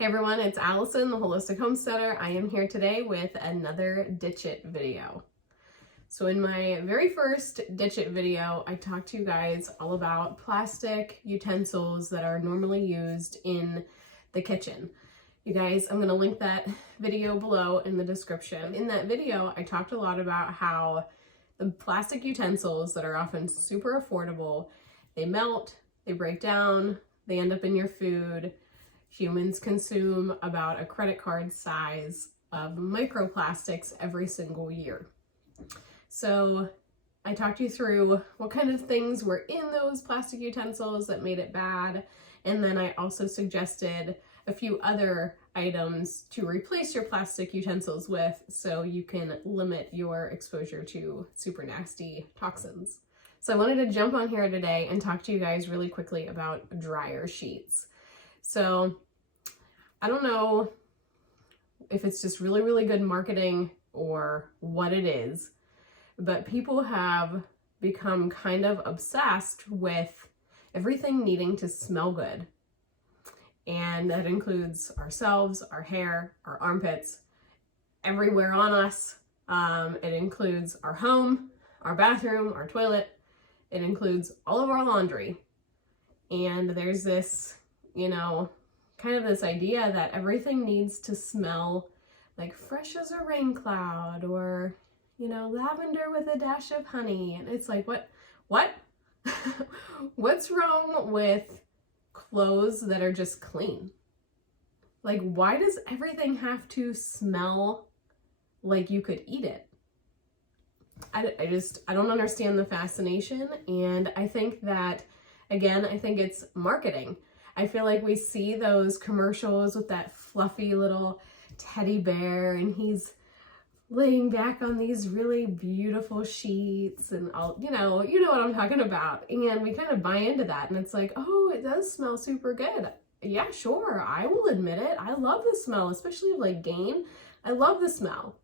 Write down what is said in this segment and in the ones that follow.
Hey everyone, it's Allison, the Holistic Homesteader. I am here today with another Ditch It video. So in my very first Ditch It video, I talked to you guys all about plastic utensils that are normally used in the kitchen. You guys, I'm going to link that video below in the description. In that video, I talked a lot about how the plastic utensils that are often super affordable, they melt, they break down, they end up in your food. Humans consume about a credit card size of microplastics every single year. So I talked you through what kind of things were in those plastic utensils that made it bad. And then I also suggested a few other items to replace your plastic utensils with so you can limit your exposure to super nasty toxins. So I wanted to jump on here today and talk to you guys really quickly about dryer sheets. So I don't know if it's just really, really good marketing or what it is, but people have become kind of obsessed with everything needing to smell good. And that includes ourselves, our hair, our armpits, everywhere on us. It includes our home, our bathroom, our toilet. It includes all of our laundry. And there's this, kind of this idea that everything needs to smell like fresh as a rain cloud or, lavender with a dash of honey. And it's like, what? What's wrong with clothes that are just clean? Like, why does everything have to smell like you could eat it? I don't understand the fascination. And I think that, again, I think it's marketing. I feel like we see those commercials with that fluffy little teddy bear and he's laying back on these really beautiful sheets and all, you know what I'm talking about. And we kind of buy into that and it's like, oh, it does smell super good. Yeah, sure. I will admit it. I love the smell, especially of like Gain. I love the smell.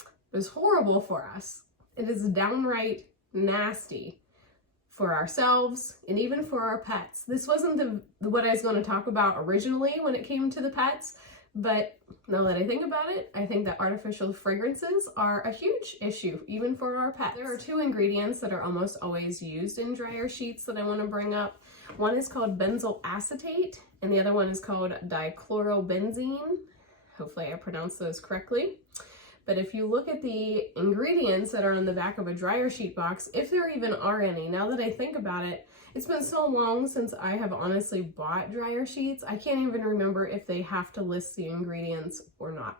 It was horrible for us. It is downright nasty for ourselves and even for our pets. This wasn't what I was going to talk about originally when it came to the pets, but now that I think about it, I think that artificial fragrances are a huge issue, even for our pets. There are two ingredients that are almost always used in dryer sheets that I want to bring up. One is called benzoyl acetate, and the other one is called dichlorobenzene. Hopefully I pronounced those correctly. But if you look at the ingredients that are on the back of a dryer sheet box, if there even are any, now that I think about it, it's been so long since I have honestly bought dryer sheets, I can't even remember if they have to list the ingredients or not.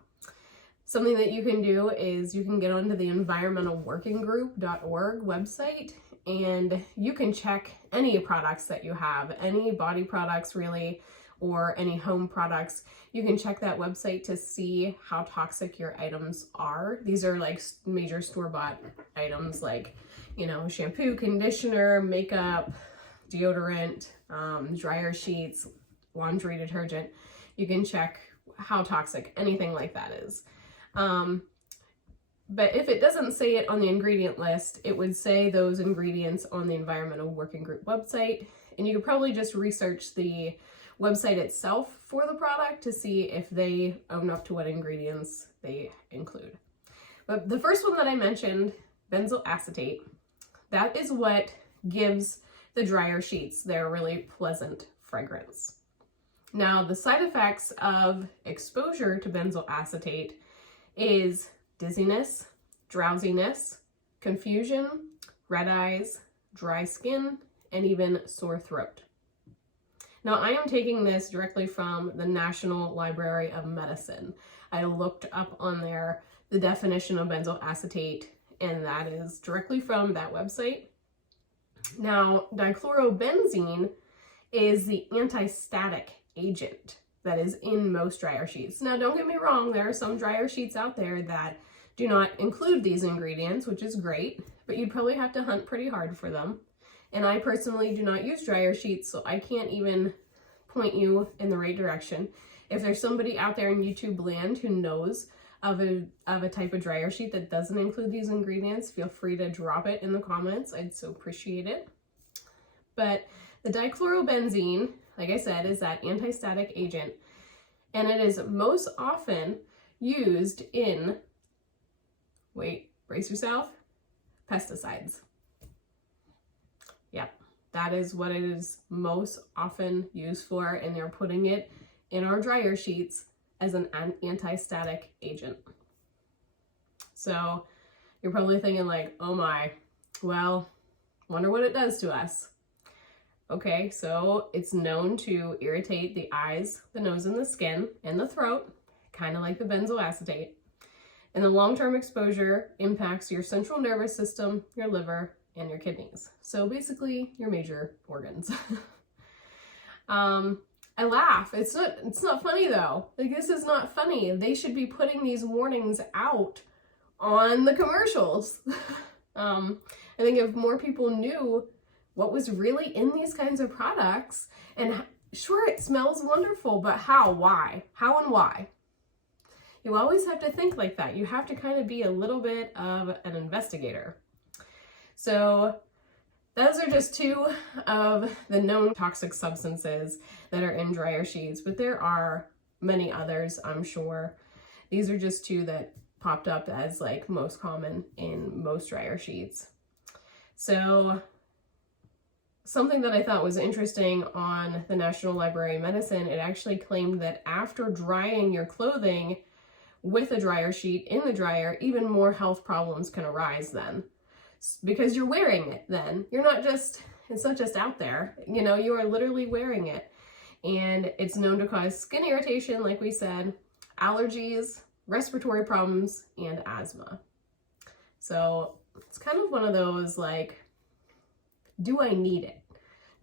Something that you can do is you can get onto the environmentalworkinggroup.org website and you can check any products that you have, any body products really, or any home products. You can check that website to see how toxic your items are. These are like major store-bought items like, shampoo, conditioner, makeup, deodorant, dryer sheets, laundry detergent. You can check how toxic anything like that is. But if it doesn't say it on the ingredient list, it would say those ingredients on the Environmental Working Group website. And you could probably just research the website itself for the product to see if they own up to what ingredients they include. But the first one that I mentioned, benzoyl acetate, that is what gives the dryer sheets their really pleasant fragrance. Now, the side effects of exposure to benzoyl acetate is dizziness, drowsiness, confusion, red eyes, dry skin, and even sore throat. Now, I am taking this directly from the National Library of Medicine. I looked up on there the definition of benzoyl acetate, and that is directly from that website. Now, dichlorobenzene is the anti-static agent that is in most dryer sheets. Now, don't get me wrong, there are some dryer sheets out there that do not include these ingredients, which is great, but you'd probably have to hunt pretty hard for them. And I personally do not use dryer sheets, so I can't even point you in the right direction. If there's somebody out there in YouTube land who knows of a type of dryer sheet that doesn't include these ingredients, feel free to drop it in the comments. I'd so appreciate it. But the dichlorobenzene, like I said, is that anti-static agent. And it is most often used in, wait, brace yourself, pesticides. Yep, that is what it is most often used for, and they're putting it in our dryer sheets as an anti-static agent. So you're probably thinking like, oh my, well, wonder what it does to us. Okay, so it's known to irritate the eyes, the nose, and the skin, and the throat, kind of like the benzoacetate. And the long-term exposure impacts your central nervous system, your liver, and your kidneys. So basically, your major organs. I laugh. It's not funny though. Like, this is not funny. They should be putting these warnings out on the commercials. I think if more people knew what was really in these kinds of products, and sure, it smells wonderful, but how, why, how and why? You always have to think like that. You have to kind of be a little bit of an investigator. So those are just two of the known toxic substances that are in dryer sheets, but there are many others, I'm sure. These are just two that popped up as like most common in most dryer sheets. So something that I thought was interesting on the National Library of Medicine, it actually claimed that after drying your clothing with a dryer sheet in the dryer, even more health problems can arise then. Because you're wearing it then. You're not just, it's not just out there, you know, you are literally wearing it. And it's known to cause skin irritation, like we said, allergies, respiratory problems, and asthma. So it's kind of one of those like, do I need it?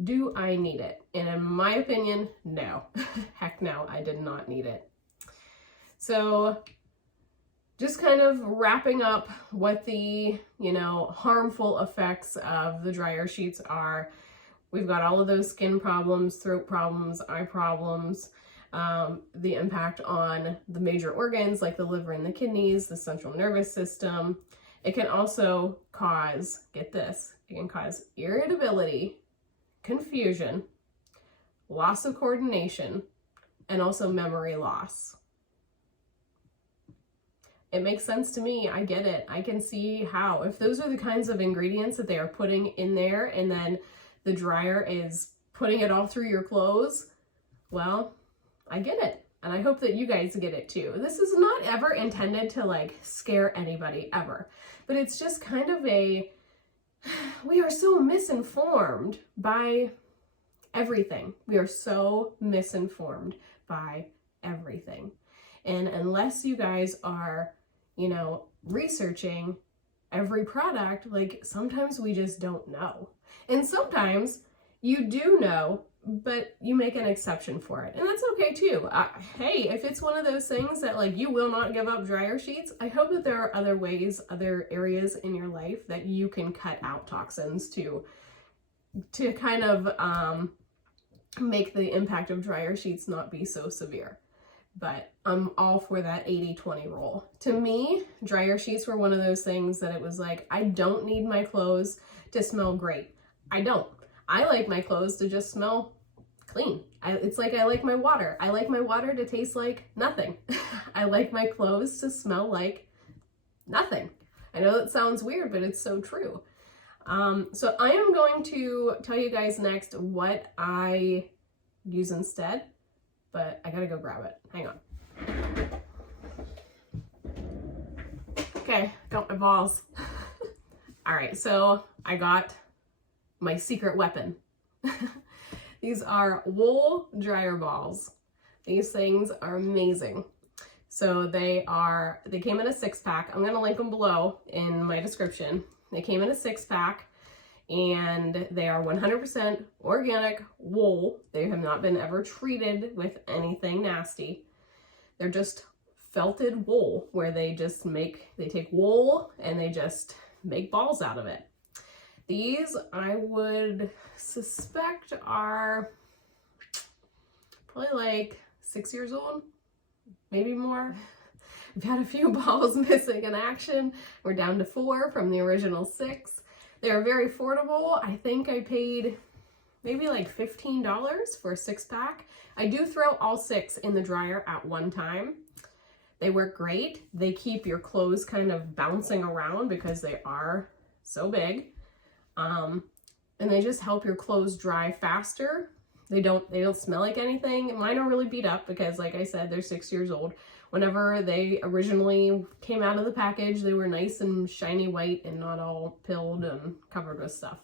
Do I need it? And in my opinion, no. Heck no, I did not need it. So just kind of wrapping up what the, you know, harmful effects of the dryer sheets are. We've got all of those skin problems, throat problems, eye problems, the impact on the major organs like the liver and the kidneys, the central nervous system. It can also cause, get this, it can cause irritability, confusion, loss of coordination, and also memory loss. It makes sense to me. I get it. I can see how. If those are the kinds of ingredients that they are putting in there and then the dryer is putting it all through your clothes, well, I get it. And I hope that you guys get it too. This is not ever intended to like scare anybody ever, but it's just kind of a, we are so misinformed by everything. We are so misinformed by everything. And unless you guys are, you know, researching every product, like sometimes we just don't know. And sometimes you do know, but you make an exception for it. And that's okay too. Hey, if it's one of those things that like you will not give up dryer sheets, I hope that there are other ways, other areas in your life that you can cut out toxins to kind of make the impact of dryer sheets not be so severe. But I'm all for that 80-20 rule. To me, dryer sheets were one of those things that it was like, I don't need my clothes to smell great. I don't. I like my clothes to just smell clean. It's like I like my water. I like my water to taste like nothing. I like my clothes to smell like nothing. I know that sounds weird, but it's so true. So I am going to tell you guys next what I use instead, but I gotta go grab it. Hang on. Okay, got my balls. All right, so I got my secret weapon. These are wool dryer balls. These things are amazing. So they came in a 6-pack. I'm gonna link them below in my description. They came in a 6-pack and they are 100% organic wool. They have not been ever treated with anything nasty. They're just felted wool where they take wool and they just make balls out of it. These I would suspect are probably like 6 years old, maybe more. We've had a few balls missing in action. We're down to 4 from the original 6. They're very affordable. I think I paid maybe like $15 for a 6-pack. I do throw all 6 in the dryer at one time. They work great. They keep your clothes kind of bouncing around because they are so big. And they just help your clothes dry faster. They don't smell like anything. Mine are really beat up because, like I said, they're 6 years old. Whenever they originally came out of the package, they were nice and shiny white and not all pilled and covered with stuff.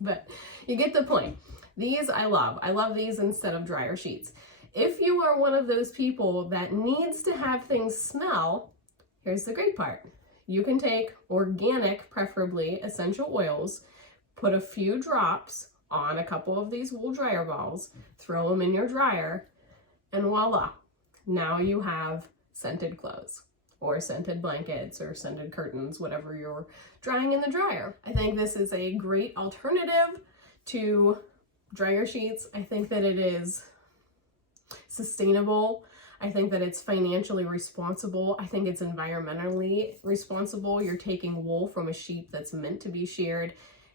But you get the point. These I love. I love these instead of dryer sheets. If you are one of those people that needs to have things smell, here's the great part. You can take organic, preferably essential oils, put a few drops on a couple of these wool dryer balls, throw them in your dryer, and voila. Now you have scented clothes or scented blankets or scented curtains, whatever you're drying in the dryer. I think this is a great alternative to dryer sheets. I think that it is sustainable. I think that it's financially responsible. I think it's environmentally responsible. You're taking wool from a sheep that's meant to be sheared.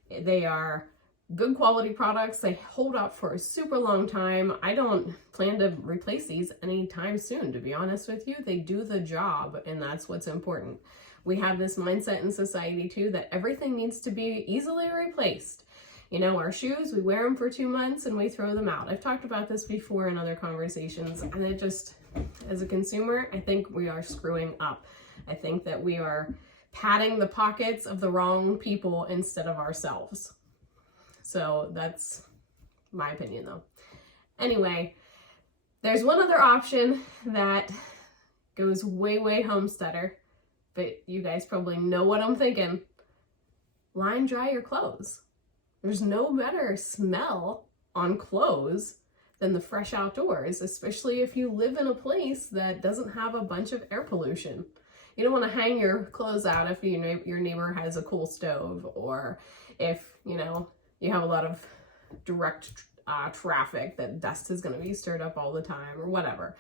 They are good quality products. They hold up for a super long time. I don't plan to replace these anytime soon, to be honest with you. They do the job, and that's what's important. We have this mindset in society too that everything needs to be easily replaced. You know, our shoes, we wear them for 2 months and we throw them out. I've talked about this before in other conversations, and it just, as a consumer, I think we are screwing up. I think that we are padding the pockets of the wrong people instead of ourselves. So that's my opinion though. Anyway, there's one other option that goes way, way homesteader, but you guys probably know what I'm thinking. Line dry your clothes. There's no better smell on clothes than the fresh outdoors, especially if you live in a place that doesn't have a bunch of air pollution. You don't want to hang your clothes out if your neighbor has a cool stove, or if, you know, you have a lot of direct traffic that dust is going to be stirred up all the time or whatever.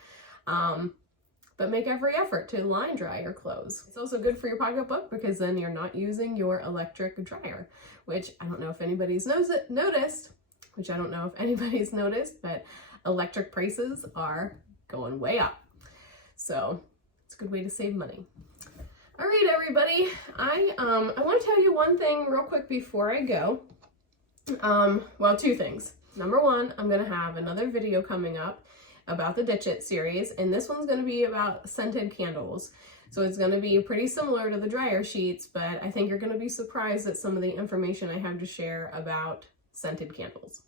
But make every effort to line dry your clothes. It's also good for your pocketbook because then you're not using your electric dryer, which I don't know if anybody's noticed, but electric prices are going way up. So it's a good way to save money. All right, everybody. I want to tell you one thing real quick before I go. Well, 2 things. Number 1, I'm going to have another video coming up about the Ditch It series, and this one's going to be about scented candles. So it's going to be pretty similar to the dryer sheets, but I think you're going to be surprised at some of the information I have to share about scented candles.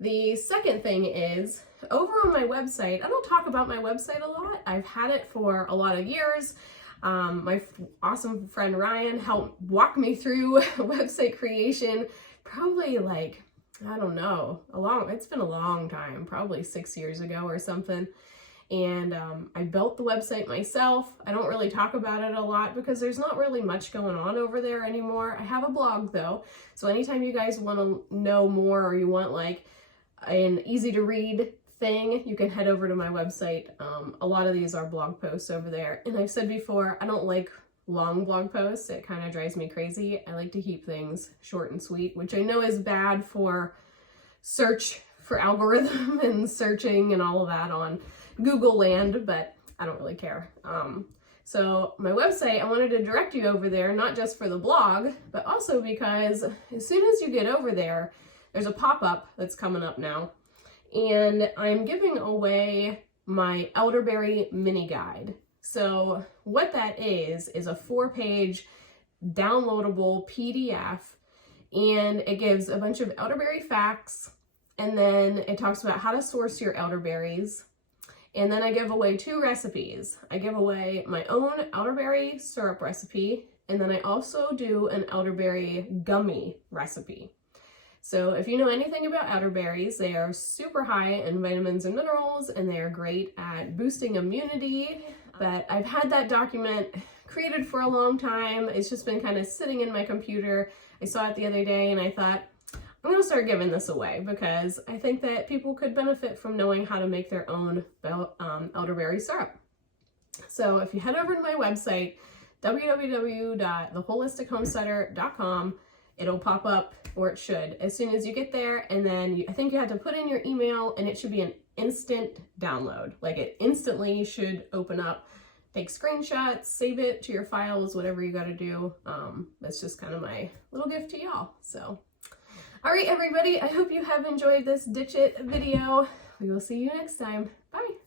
The second thing is, over on my website, I don't talk about my website a lot. I've had it for a lot of years. My awesome friend Ryan helped walk me through website creation, probably like, I don't know, it's been a long time, probably 6 years ago or something. And I built the website myself. I don't really talk about it a lot because there's not really much going on over there anymore. I have a blog though, so anytime you guys want to know more or you want like an easy to read thing, you can head over to my website. A lot of these are blog posts over there. And I've said before, I don't like long blog posts. It kind of drives me crazy. I like to keep things short and sweet, which I know is bad for search for algorithm and searching and all of that on Google land, but I don't really care. So my website, I wanted to direct you over there, not just for the blog, but also because as soon as you get over there, there's a pop-up that's coming up now, and I'm giving away my elderberry mini guide. So what that is a 4-page downloadable PDF, and it gives a bunch of elderberry facts, and then it talks about how to source your elderberries. And then I give away 2 recipes. I give away my own elderberry syrup recipe, and then I also do an elderberry gummy recipe. So if you know anything about elderberries, they are super high in vitamins and minerals, and they are great at boosting immunity. But I've had that document created for a long time. It's just been kind of sitting in my computer. I saw it the other day and I thought, I'm going to start giving this away because I think that people could benefit from knowing how to make their own elderberry syrup. So if you head over to my website, www.theholistichomesteader.com, it'll pop up, or it should, as soon as you get there. And then I think you have to put in your email, and it should be an instant download. Like, it instantly should open up. Take screenshots, save it to your files, whatever you got to do. That's just kind of my little gift to y'all. So, all right, everybody, I hope you have enjoyed this Ditch It video. We will see you next time. Bye.